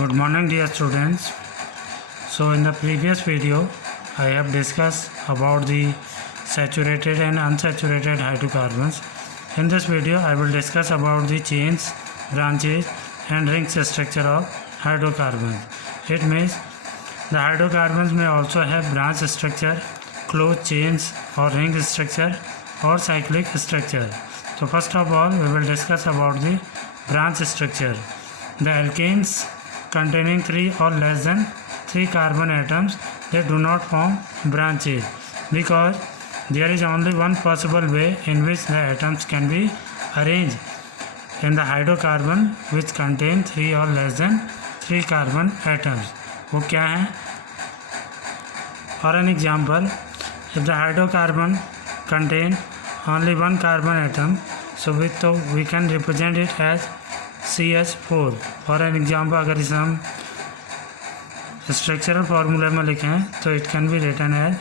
Good morning dear students. So in the previous video I have discussed about the saturated and unsaturated hydrocarbons. In this video I will discuss about the chains, branches and rings structure of hydrocarbons. It means the hydrocarbons may also have branch structure, closed chains or ring structure or cyclic structure. So first of all we will discuss about the branch structure. The alkanes containing 3 or less than 3 carbon atoms, they do not form branches because there is only one possible way in which the atoms can be arranged in the hydrocarbon which contain 3 or less than 3 carbon atoms. वो क्या है? For an example, if the hydrocarbon contain only one carbon atom, so we can represent it as CH4. For an example अगर इसे हम structural formula में लिखें तो it can be written as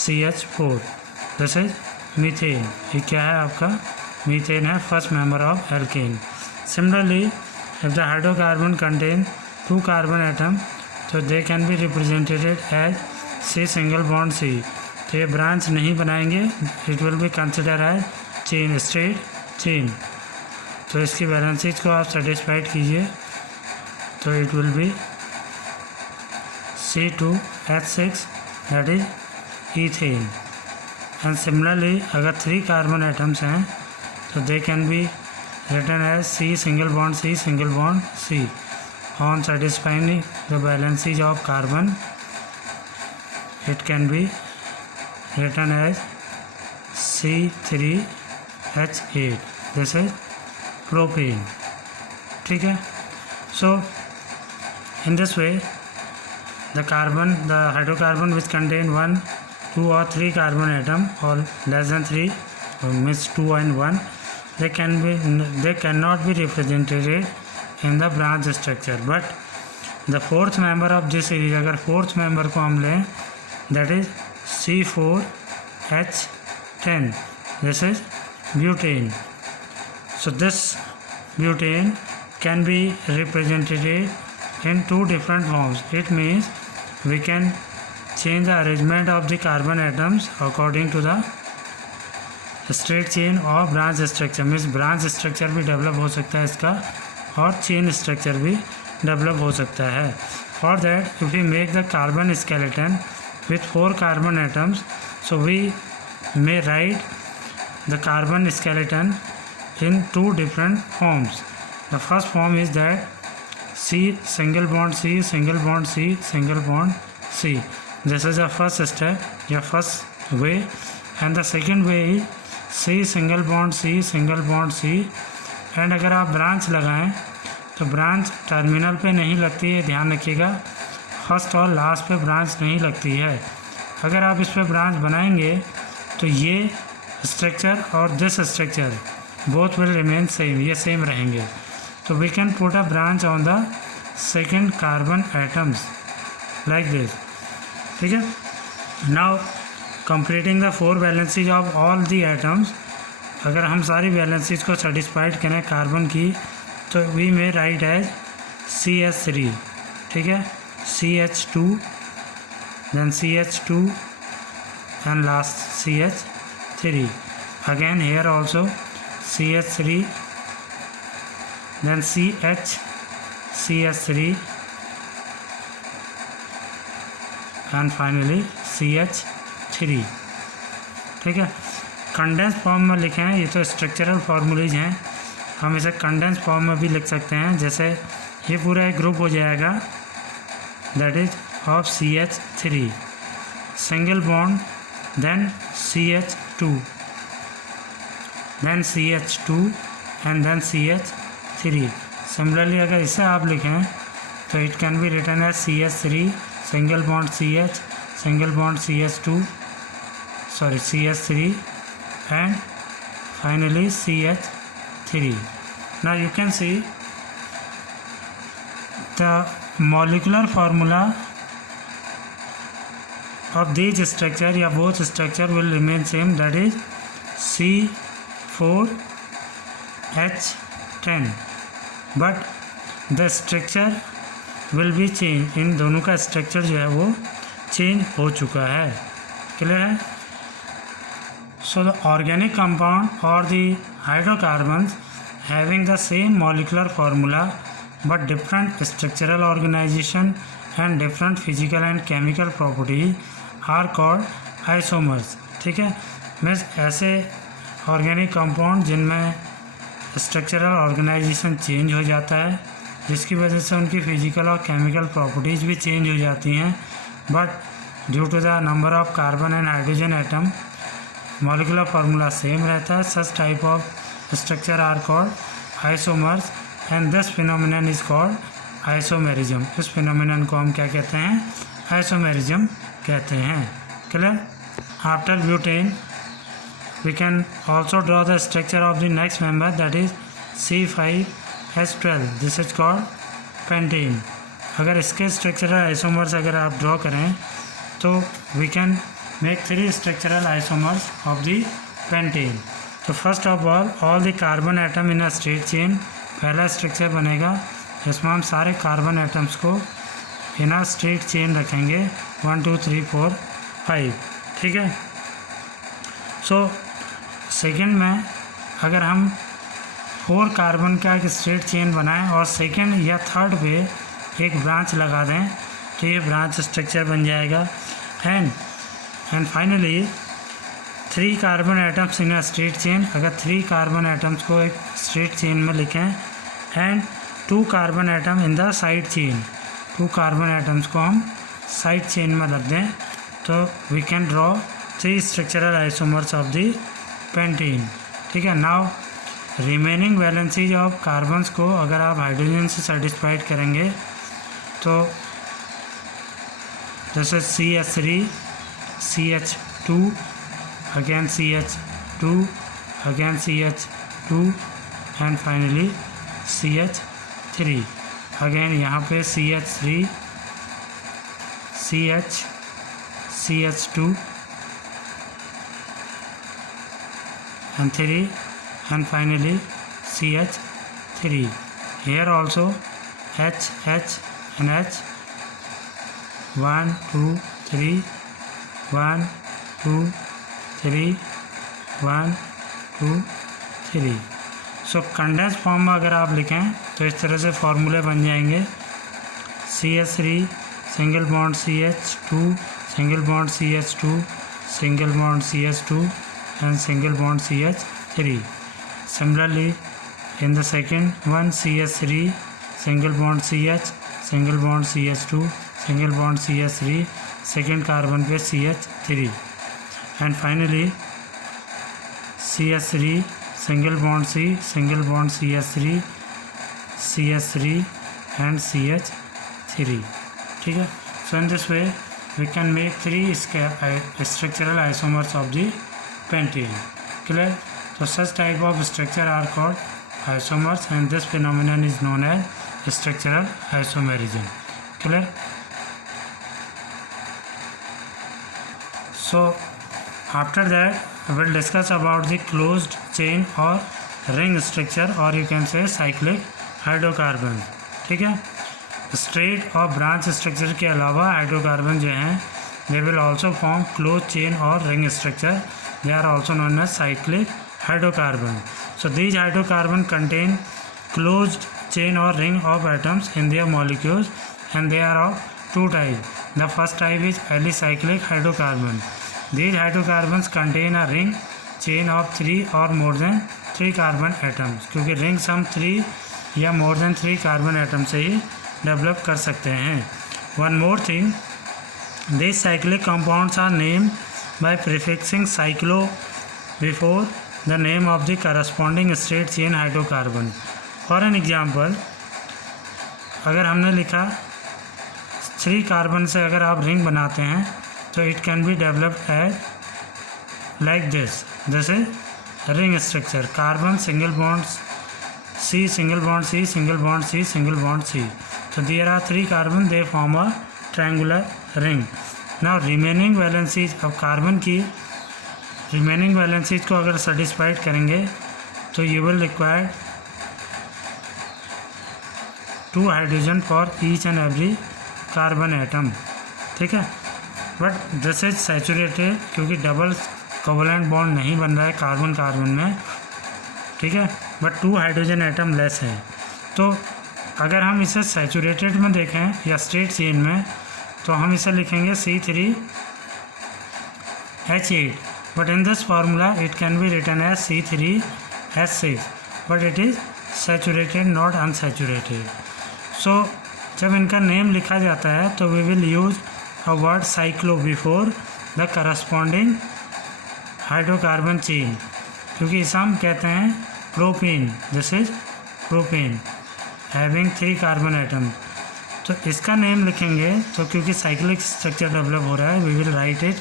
CH4. This is methane. ये क्या है? आपका मीथेन है, first member of alkane. Similarly if the hydrocarbon contain 2 carbon atom तो they can be represented as C single bond C. तो ये ब्रांच नहीं बनाएंगे, it will be consider as chain, straight chain. तो इसकी वैलेंसीज को आप सेटिस्फाइड कीजिए तो it will be C2H6 that is ethane. And similarly अगर 3 कार्बन एटम्स हैं तो they can be written as C single bond C single bond C. On satisfying the valencies of carbon it can be written as C3H8. This is propane. ठीक है. So in this way the hydrocarbon which contain 1, 2 or 3 carbon atom or less than 3 means 2 and 1, they cannot be represented in the branch structure. But the fourth member of this series, अगर fourth member को हम लें that is C4H10, this is butane. So this butane can be represented in 2 different forms. It means we can change the arrangement of the carbon atoms according to the straight chain or branch structure. Means branch structure भी develop हो सकता है इसका और chain structure भी develop हो सकता है. For that if we make the carbon skeleton with 4 carbon atoms, so we may write the carbon skeleton in 2 different forms. The first form is that C single bond C single bond C single bond C. This is the first step, your first way. And the second way is C single bond C single bond C. And अगर आप branch लगाएं तो branch terminal पे नहीं लगती है, ध्यान रखिएगा. फर्स्ट और लास्ट पे ब्रांच नहीं लगती है. अगर आप इस पर ब्रांच बनाएंगे तो ये स्ट्रक्चर और this structure both will remain same, ये सेम रहेंगे. तो we can put a branch on the second carbon atoms like this. ठीक है. Now completing the 4 valencies of all the atoms, अगर हम सारी वैलेंसीज को सेटिस्फाइड करें कार्बन की तो we may write as CH3. ठीक है. CH2 then CH2 and last CH3. Again here also CH3 then CH3 and finally CH3. ठीक है. कंडेंस फॉर्म में लिखे हैं, ये तो स्ट्रक्चरल फार्मूलेज हैं, हम इसे कंडेंस फॉर्म में भी लिख सकते हैं. जैसे ये पूरा एक ग्रुप हो जाएगा that is of CH3 single bond then CH2 then CH2 and then CH3. Similarly अगर इसे आप लिखें तो it can be written as CH3 single bond CH single bond CH3 and finally CH3. Now you can see the molecular formula of these structure या both structure will remain same, that is C4H10, but the structure will be change, इन दोनों का structure जो है वो change हो चुका है। क्लियर है? सो द ऑर्गेनिक कंपाउंड और the hydrocarbons having the same molecular formula but different structural organisation and different physical and chemical properties are called isomers. ठीक है, मीन्स ऐसे ऑर्गेनिक कंपाउंड जिनमें स्ट्रक्चरल ऑर्गेनाइजेशन चेंज हो जाता है, जिसकी वजह से उनकी फिजिकल और केमिकल प्रॉपर्टीज़ भी चेंज हो जाती हैं, but due to the number of carbon and hydrogen atom molecular formula same रहता है। Such type of structure are called isomers and this phenomenon is called isomerism. इस फिनोमिनन को हम क्या कहते हैं? आइसोमेरिज्म कहते हैं। Clear? After butane we can also draw the structure of the next member, that is C5H12. this is called pentane. अगर इसके स्ट्रक्चरल आइसोमर्स अगर आप ड्रॉ करें तो we can make 3 structural isomers of the pentane. तो first of all the carbon atom in a straight chain, पहला structure बनेगा जिसमें हम सारे कार्बन एटम्स को इन अ स्ट्रेट चेन रखेंगे 1 2 3 4 5। ठीक है? सो सेकेंड में अगर हम 4 कार्बन का एक स्ट्रेट चेन बनाएं और सेकेंड या थर्ड पे एक ब्रांच लगा दें तो ये ब्रांच स्ट्रक्चर बन जाएगा। And finally 3 carbon atoms in a straight chain, अगर 3 कार्बन एटम्स को एक स्ट्रेट चेन में लिखें and 2 carbon atom in the side chain, 2 carbon atoms को हम साइड चेन में रख दें तो we can draw 3 structural isomers of the pentene. ठीक है? Now remaining valencies of carbons को अगर आप हाइड्रोजन से सेटिस्फाइड करेंगे तो जैसे CH3, CH2, again CH2, again CH2 and finally CH3। Again यहाँ पे CH3, CH2 and 3 and finally CH3. Here also H and H, 1 2 3 1 2 3 1 2 3। So condense form में अगर आप लिखें तो इस तरह से फॉर्मूले बन जाएंगे CH3 single bond CH2 single bond CH2 single bond CH2 and single bond CH3. Similarly, in the second one CH3 single bond CH, single bond CH2, single bond CH3, second carbon पे CH3 and finally CH3 single bond C, single bond CH3, CH3 and CH3. ठीक है? So in this way we can make 3 structural isomers of the pentane. Clear? So such type of structure are called isomers and this phenomenon is known as structural isomerism. Clear? So after that we will discuss about the closed chain or ring structure or you can say cyclic hydrocarbon. ठीक है? Straight और branch structure के अलावा hydrocarbon जो हैं they will also form closed chain or ring structure. They are also known as cyclic hydrocarbon. So these hydrocarbon contain closed chain or ring of atoms in their molecules and they are of 2 types. The first type is alicyclic hydrocarbon. These hydrocarbons contain a ring chain of 3 or more than 3 carbon atoms. क्योंकि rings हम 3 या more than 3 carbon atom से ही develop कर सकते हैं। One more thing, these cyclic compounds are named by prefixing cyclo before the name of the corresponding straight chain hydrocarbon. For an example, अगर हमने लिखा 3 कार्बन से अगर आप रिंग बनाते हैं तो it can be developed as like this, जैसे ring structure carbon single bond C, single bond C, single bond C, single bond C. So there are 3 carbon, they form a triangular ring. Now remaining valencies of carbon की remaining valencies को अगर satisfied करेंगे तो you will require 2 hydrogen for each and every carbon atom, ठीक है। But this is saturated क्योंकि double covalent bond नहीं बन रहा है कार्बन कार्बन में, ठीक है, बट 2 हाइड्रोजन एटम लेस है। तो अगर हम इसे सैचुरेटेड में देखें या स्ट्रेट चेन में तो हम इसे लिखेंगे C3H8, but in this formula it can be written as C3H6, but it is saturated not unsaturated. So जब इनका नेम लिखा जाता है तो we will use a word cyclo before the corresponding hydrocarbon chain, क्योंकि इसे हम कहते हैं propane, this is propane having 3 carbon atom. तो इसका नेम लिखेंगे तो क्योंकि साइक्लिक स्ट्रक्चर डेवलप हो रहा है, we will write it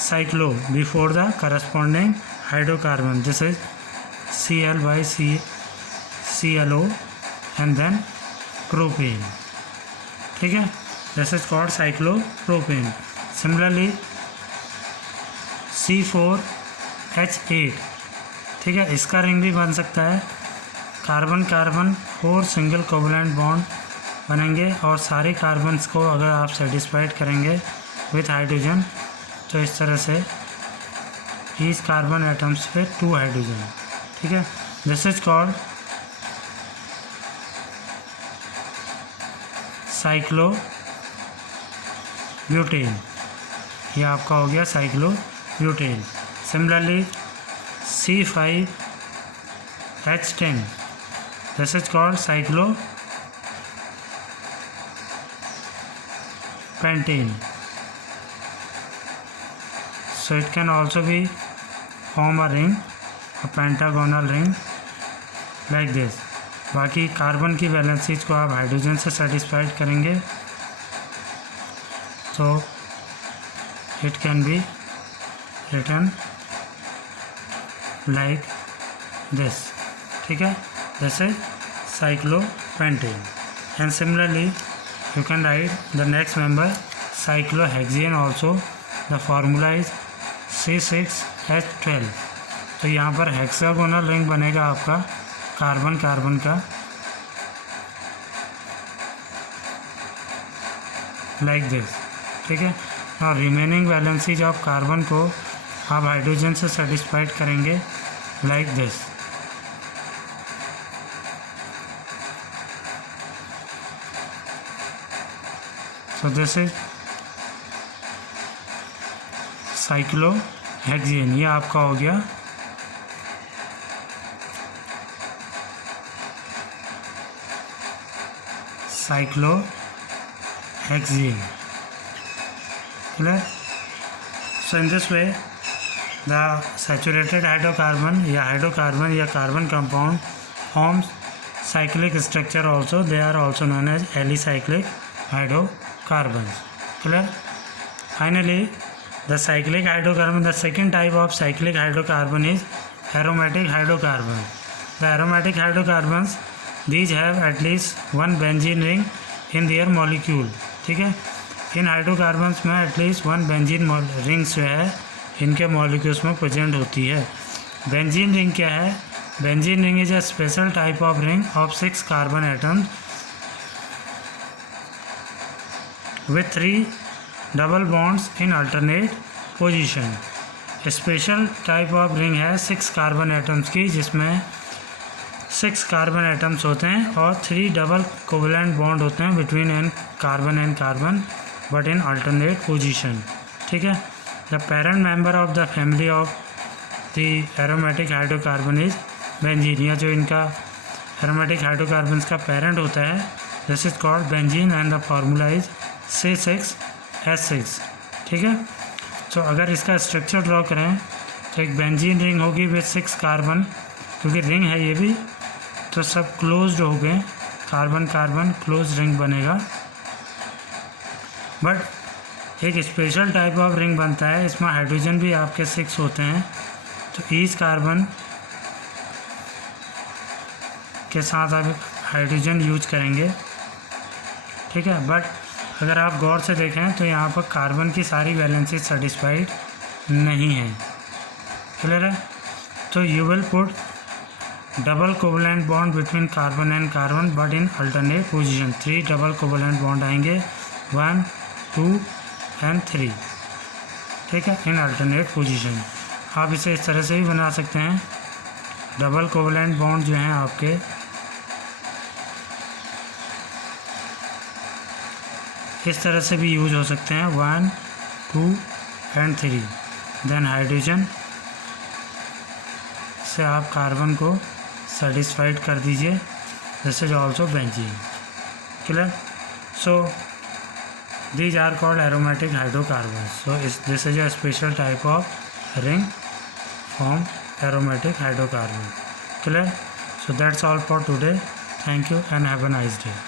cyclo before the corresponding hydrocarbon, this is Cl/ClO and then propane, ठीक है, this is called cyclopropane. Similarly C4H8, ठीक है, इसका रिंग भी बन सकता है, carbon carbon 4 single covalent bond बनेंगे और सारे कार्बन्स को अगर आप सेटिस्फाइड करेंगे विथ हाइड्रोजन तो इस तरह से ईच कार्बन एटम्स पे 2 हाइड्रोजन, ठीक है, दिस इज कॉल्ड साइक्लोब्यूटेन, ये आपका हो गया cyclobutane. Similarly C5H10, this is called cyclopentane, so it can also be form a ring, a pentagonal ring like this। बाकी कार्बन की वैलेंसीज को आप हाइड्रोजन से सेटिस्फाइड करेंगे तो it can be written like this, ठीक है, this is cyclopentane. And similarly you can write the next member cyclohexane also, the formula is C6H12। तो यहाँ पर हेक्सागोनल रिंग बनेगा आपका कार्बन कार्बन का लाइक दिस, ठीक है, और रिमेनिंग वैलेंसीज ऑफ कार्बन को आप हाइड्रोजन से सेटिस्फाइड करेंगे like this. So this is cyclohexane, ये आपका हो गया cyclohexene, clear? So in this way the saturated hydrocarbon या hydrocarbon या carbon compound forms cyclic structure also, they are also known as alicyclic hydrocarbons, clear? Finally the cyclic hydrocarbon, the second type of cyclic hydrocarbon is aromatic hydrocarbon. The aromatic hydrocarbons, these have at least one benzene ring in their molecule, ठीक है, इन hydrocarbons में at least 1 benzene rings जो है इनके molecules में present होती है। Benzene ring क्या है? Benzene ring is a special type of ring of 6 carbon atoms with 3 double bonds in alternate position। Special type of ring है 6 कार्बन एटम्स की, जिसमें 6 कार्बन एटम्स होते हैं और 3 डबल कोवलेंट बॉन्ड होते हैं between an carbon but in alternate position, ठीक है। The parent member of the family of the aromatic hydrocarbon is benzene, या जो इनका एरोमेटिक हाइड्रोकार्बन्स का पेरेंट होता है this is called benzene and the formula is C6H6, ठीक है। तो अगर इसका स्ट्रक्चर ड्रॉ करें तो एक बेंजीन रिंग होगी विद 6 कार्बन, क्योंकि रिंग है ये भी, तो सब क्लोज्ड हो गए, कार्बन कार्बन क्लोज रिंग बनेगा। बट एक स्पेशल टाइप ऑफ रिंग बनता है, इसमें हाइड्रोजन भी आपके 6 होते हैं, तो ईच कार्बन के साथ आप हाइड्रोजन यूज करेंगे, ठीक है। बट अगर आप गौर से देखें तो यहाँ पर कार्बन की सारी वैलेंसी सेटिस्फाइड नहीं है, क्लियर है। तो you will put double covalent bond between carbon and carbon but in alternate position. 3 double covalent bond आएंगे, 1 2 एंड 3, ठीक है, इन अल्टरनेट पोजीशन। आप इसे इस तरह से भी बना सकते हैं। डबल कोवलेंट बॉन्ड जो हैं आपके इस तरह से भी यूज हो सकते हैं, 1 2 एंड 3। देन हाइड्रोजन से आप कार्बन को सेटिस्फाइड कर दीजिए, this is also benzene. Clear? So these are called aromatic hydrocarbons. So this is a special type of ring from aromatic hydrocarbon. Clear? So that's all for today. Thank you and have a nice day.